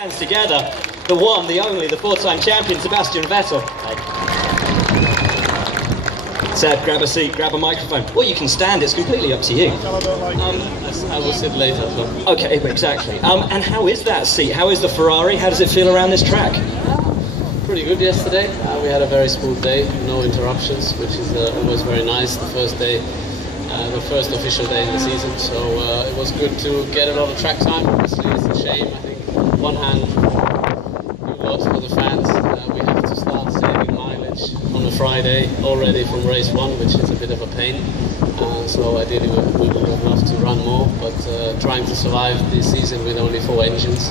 Hands together, the one, the only, the four-time champion, Sebastian Vettel. Seb, grab a seat, grab a microphone. Or you can stand, it's completely up to you. I will sit later. So. Okay, exactly. And how is that seat? How is the Ferrari? How does it feel around this track? Pretty good yesterday. We had a very smooth day, no interruptions, which is always very nice. The first day, the first official day in the season, so it was good to get a lot of track time. Obviously, it's a shame. I think, on one hand, good loss for the fans. We have to start saving mileage on a Friday already from race 1, which is a bit of a pain. So ideally, we would have loved to run more, but trying to survive this season with only 4 engines.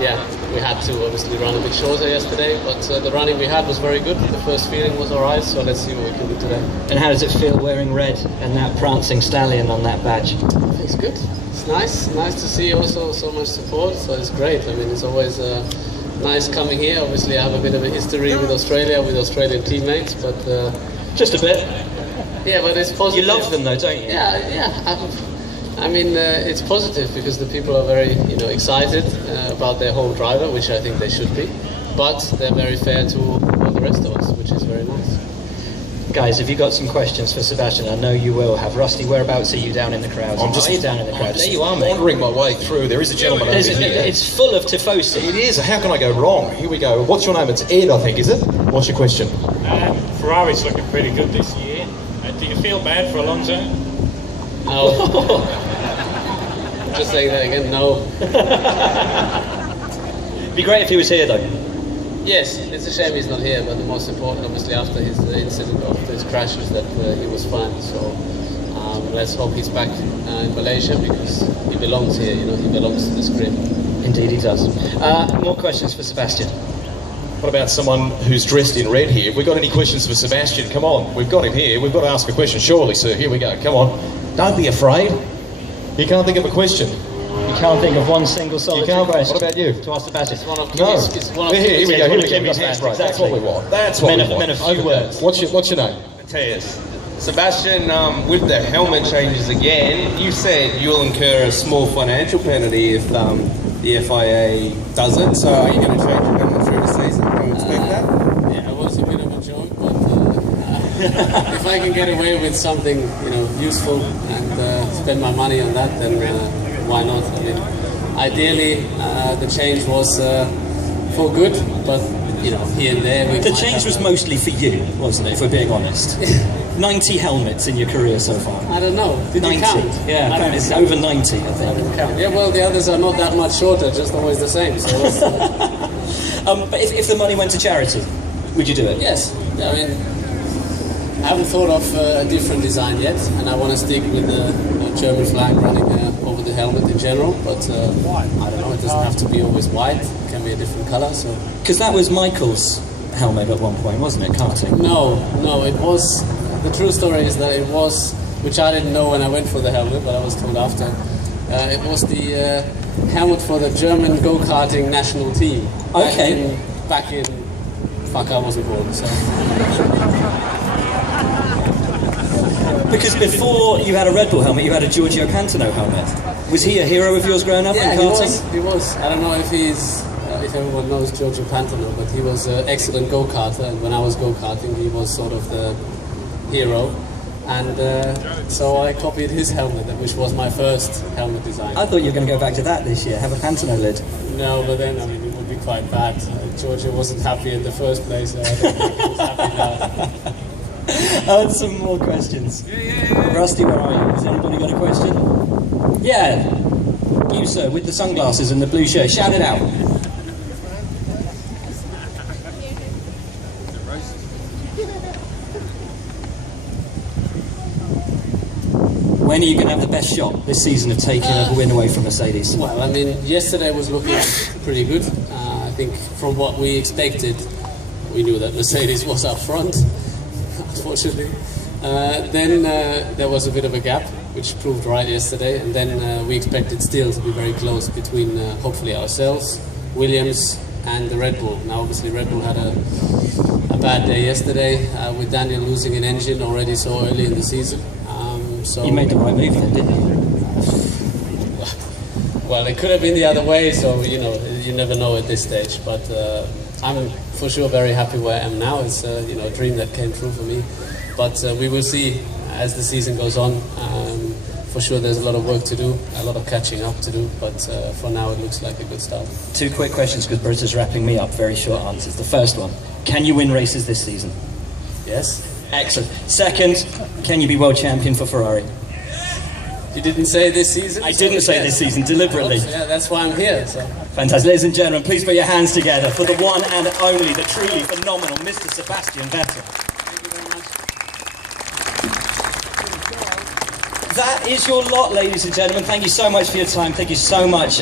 Yeah, we had to obviously run a bit shorter yesterday, but the running we had was very good. The first feeling was alright, so let's see what we can do today. And how does it feel wearing red and that prancing stallion on that badge? It's good. It's nice to see also so much support, so it's great. I mean, it's always nice coming here. Obviously, I have a bit of a history with Australia, with Australian teammates, but... Just a bit? Yeah, but it's positive. You love them though, don't you? Yeah. I mean, it's positive because the people are very, excited about their home driver, which I think they should be. But they're very fair to all the rest of us, which is very nice. Guys, have you got some questions for Sebastian? I know you will have. Rusty, whereabouts are you down in the crowd? I'm just down in the crowd. There you are, mate. Wandering my way through. There is a gentleman over here. It's full of tifosi. It is. How can I go wrong? Here we go. What's your name? It's Ed, I think, is it? What's your question? Ferrari's looking pretty good this year. Do you feel bad for Alonso? No. Just saying that again, no. It'd be great if he was here, though. Yes, it's a shame he's not here, but the most important, obviously, after his incident, after his crash, is that he was fine. So let's hope he's back in Malaysia, because he belongs here, he belongs to this grid. Indeed he does. More questions for Sebastian. What about someone who's dressed in red here? Have we got any questions for Sebastian? Come on, we've got him here. We've got to ask a question, surely, sir. Here we go. Come on. Don't be afraid. You can't think of a question. You can't think of one single solitary question. What about you? To ask Sebastian. It's one of No. Here we go. His hands right. That's what we want. That's what we want. Men of few words. What's your name? Matthias. Sebastian, with the helmet changes again, you said you'll incur a small financial penalty if the FIA does it. So are you going to change your helmet through the season? Can we expect that? Yeah, it was a bit of a joke, but if I can get away with something, useful and spend my money on that, then why not? I mean, ideally, the change was for good, but here and there. The change was mostly for you, wasn't it? If we're being honest. 90 helmets in your career so far. I don't know. Did 90. You count? Yeah, it's over 90, I think. I didn't count. Yeah, well, the others are not that much shorter, just always the same. So but if the money went to charity, would you do it? Yes. I mean, I haven't thought of a different design yet, and I want to stick with the German flag running over the helmet in general. But I don't know. It doesn't have to be always white. It can be a different color. So. Because that was Michael's helmet at one point, wasn't it? Karting. No, it was. The true story is that it was, which I didn't know when I went for the helmet, but I was told after, it was the helmet for the German go-karting national team. Okay. Back in, I wasn't born, so. Because before you had a Red Bull helmet, you had a Giorgio Pantano helmet. Was he a hero of yours growing up in karting? He was. I don't know if if everyone knows Giorgio Pantano, but he was an excellent go-karter, and when I was go-karting, he was sort of the hero, and so I copied his helmet, which was my first helmet design. I thought you were going to go back to that this year, have a Pantano lid. No, but then, it would be quite bad. Giorgio wasn't happy in the first place, so I don't think he was happy now. I had some more questions. Rusty, where are you? Has anybody got a question? Yeah, you sir, with the sunglasses and the blue shirt, shout it out. When are you going to have the best shot this season of taking a win away from Mercedes? Well, yesterday was looking pretty good. I think from what we expected, we knew that Mercedes was up front, unfortunately. Then there was a bit of a gap, which proved right yesterday, and then we expected still to be very close between, hopefully, ourselves, Williams, and the Red Bull. Now, obviously, Red Bull had a bad day yesterday, with Daniel losing an engine already so early in the season. So you made the right move then, didn't you? Well, it could have been the other way, so you know, you never know at this stage. But I'm for sure very happy where I am now. It's you know, a dream that came true for me. But we will see as the season goes on. For sure, there's a lot of work to do, a lot of catching up to do. But for now, it looks like a good start. 2 quick questions because Britta's wrapping me up. Very short answers. The first one: can you win races this season? Yes. Excellent. Second, can you be world champion for Ferrari? You didn't say this season? I didn't say this season, deliberately. Yeah, that's why I'm here. So. Fantastic. Ladies and gentlemen, please put your hands together for the one and only, the truly phenomenal Mr. Sebastian Vettel. Thank you very much. That is your lot, ladies and gentlemen. Thank you so much for your time. Thank you so much.